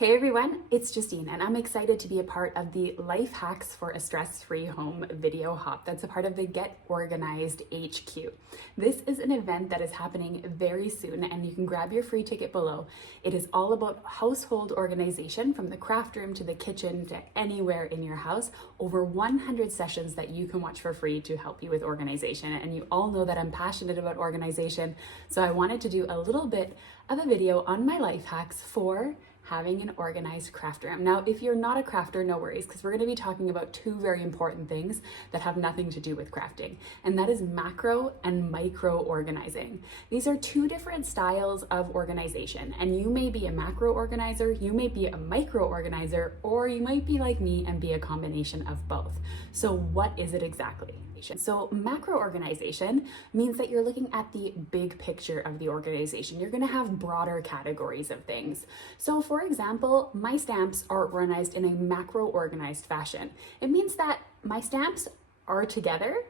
Hey everyone, it's Justine and I'm excited to be a part of the Life Hacks for a Stress-Free Home video hop that's a part of the Get Organized HQ. This is an event that is happening very soon and you can grab your free ticket below. It is all about household organization from the craft room to the kitchen to anywhere in your house. Over 100 sessions that you can watch for free to help you with organization. And you all know that I'm passionate about organization, so I wanted to do a little bit of a video on my life hacks for having an organized craft room. Now, if you're not a crafter, no worries, because we're going to be talking about two very important things that have nothing to do with crafting, and that is macro and micro organizing. These are two different styles of organization, and you may be a macro organizer, you may be a micro organizer, or you might be like me and be a combination of both. So what is it exactly? So macro organization means that you're looking at the big picture of the organization. You're going to have broader categories of things. So for example, my stamps are organized in a macro organized fashion. It means that my stamps are together,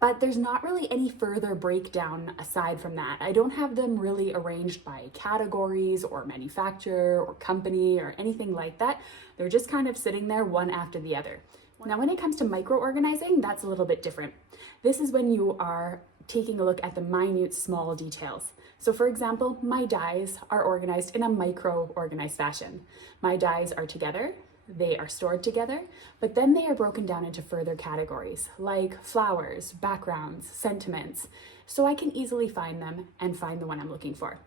but there's not really any further breakdown aside from that. I don't have them really arranged by categories or manufacturer or company or anything like that. They're just kind of sitting there one after the other. Now, when it comes to micro-organizing, that's a little bit different. This is when you are taking a look at the minute, small details. So for example, my dies are organized in a micro-organized fashion. My dies are together, they are stored together, but then they are broken down into further categories like flowers, backgrounds, sentiments, so I can easily find them and find the one I'm looking for.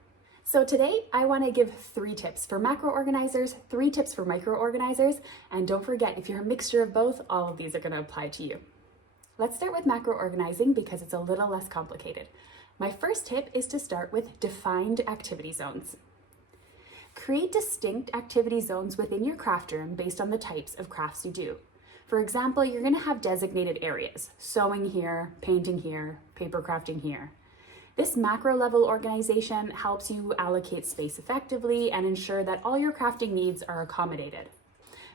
So today I want to give 3 tips for macro organizers, 3 tips for micro organizers, and don't forget, if you're a mixture of both, all of these are going to apply to you. Let's start with macro organizing because it's a little less complicated. My first tip is to start with defined activity zones. Create distinct activity zones within your craft room based on the types of crafts you do. For example, you're going to have designated areas, sewing here, painting here, paper crafting here. This macro level organization helps you allocate space effectively and ensure that all your crafting needs are accommodated.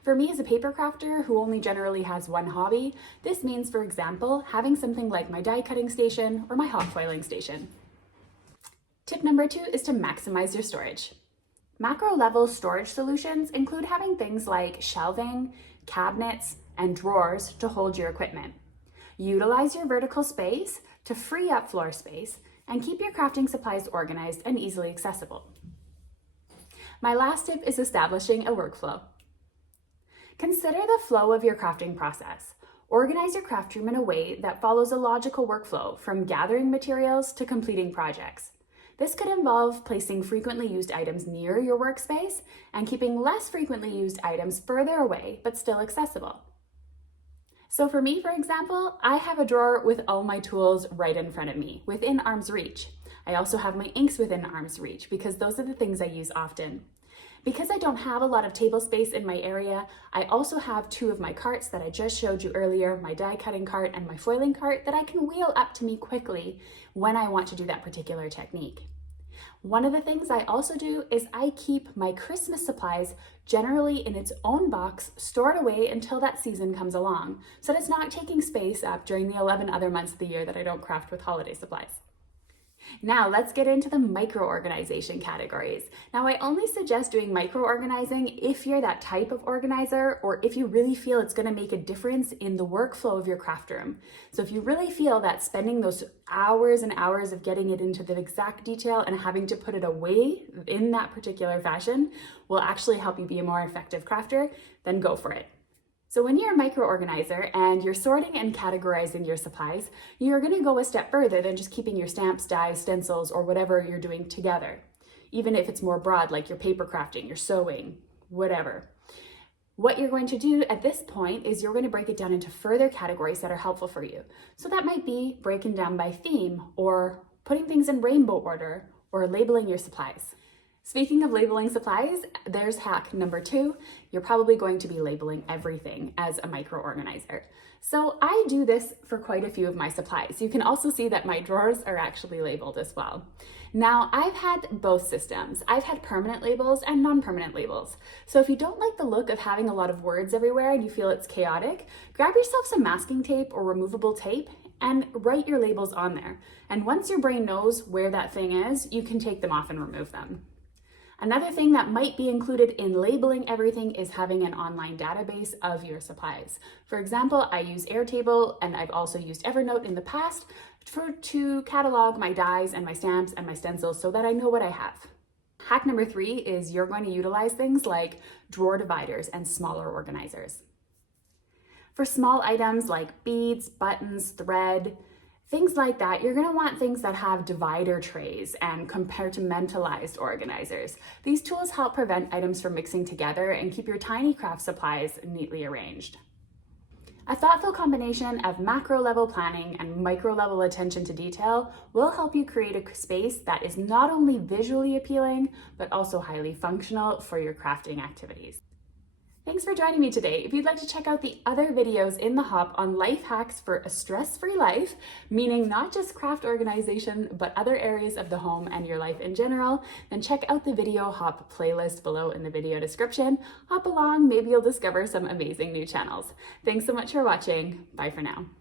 For me as a paper crafter who only generally has one hobby, this means, for example, having something like my die cutting station or my hot foiling station. Tip number 2 is to maximize your storage. Macro level storage solutions include having things like shelving, cabinets, and drawers to hold your equipment. Utilize your vertical space to free up floor space and keep your crafting supplies organized and easily accessible. My last tip is establishing a workflow. Consider the flow of your crafting process. Organize your craft room in a way that follows a logical workflow from gathering materials to completing projects. This could involve placing frequently used items near your workspace and keeping less frequently used items further away but still accessible. So for me, for example, I have a drawer with all my tools right in front of me, within arm's reach. I also have my inks within arm's reach because those are the things I use often. Because I don't have a lot of table space in my area, I also have 2 of my carts that I just showed you earlier, my die cutting cart and my foiling cart, that I can wheel up to me quickly when I want to do that particular technique. One of the things I also do is I keep my Christmas supplies generally in its own box, stored away until that season comes along, so that it's not taking space up during the 11 other months of the year that I don't craft with holiday supplies. Now let's get into the micro-organization categories. Now I only suggest doing micro-organizing if you're that type of organizer or if you really feel it's going to make a difference in the workflow of your craft room. So if you really feel that spending those hours and hours of getting it into the exact detail and having to put it away in that particular fashion will actually help you be a more effective crafter, then go for it. So when you're a micro-organizer and you're sorting and categorizing your supplies, you're going to go a step further than just keeping your stamps, dies, stencils, or whatever you're doing together. Even if it's more broad, like your paper crafting, your sewing, whatever. What you're going to do at this point is you're going to break it down into further categories that are helpful for you. So that might be breaking down by theme, or putting things in rainbow order, or labeling your supplies. Speaking of labeling supplies, there's hack number 2. You're probably going to be labeling everything as a micro-organizer. So I do this for quite a few of my supplies. You can also see that my drawers are actually labeled as well. Now, I've had both systems. I've had permanent labels and non-permanent labels. So if you don't like the look of having a lot of words everywhere and you feel it's chaotic, grab yourself some masking tape or removable tape and write your labels on there. And once your brain knows where that thing is, you can take them off and remove them. Another thing that might be included in labeling everything is having an online database of your supplies. For example, I use Airtable, and I've also used Evernote in the past to catalog my dies and my stamps and my stencils so that I know what I have. Hack number 3 is you're going to utilize things like drawer dividers and smaller organizers. For small items like beads, buttons, thread, things like that, you're gonna want things that have divider trays and compartmentalized organizers. These tools help prevent items from mixing together and keep your tiny craft supplies neatly arranged. A thoughtful combination of macro level planning and micro level attention to detail will help you create a space that is not only visually appealing, but also highly functional for your crafting activities. Thanks for joining me today. If you'd like to check out the other videos in the Hop on life hacks for a stress-free life, meaning not just craft organization, but other areas of the home and your life in general, then check out the Video Hop playlist below in the video description. Hop along, maybe you'll discover some amazing new channels. Thanks so much for watching. Bye for now.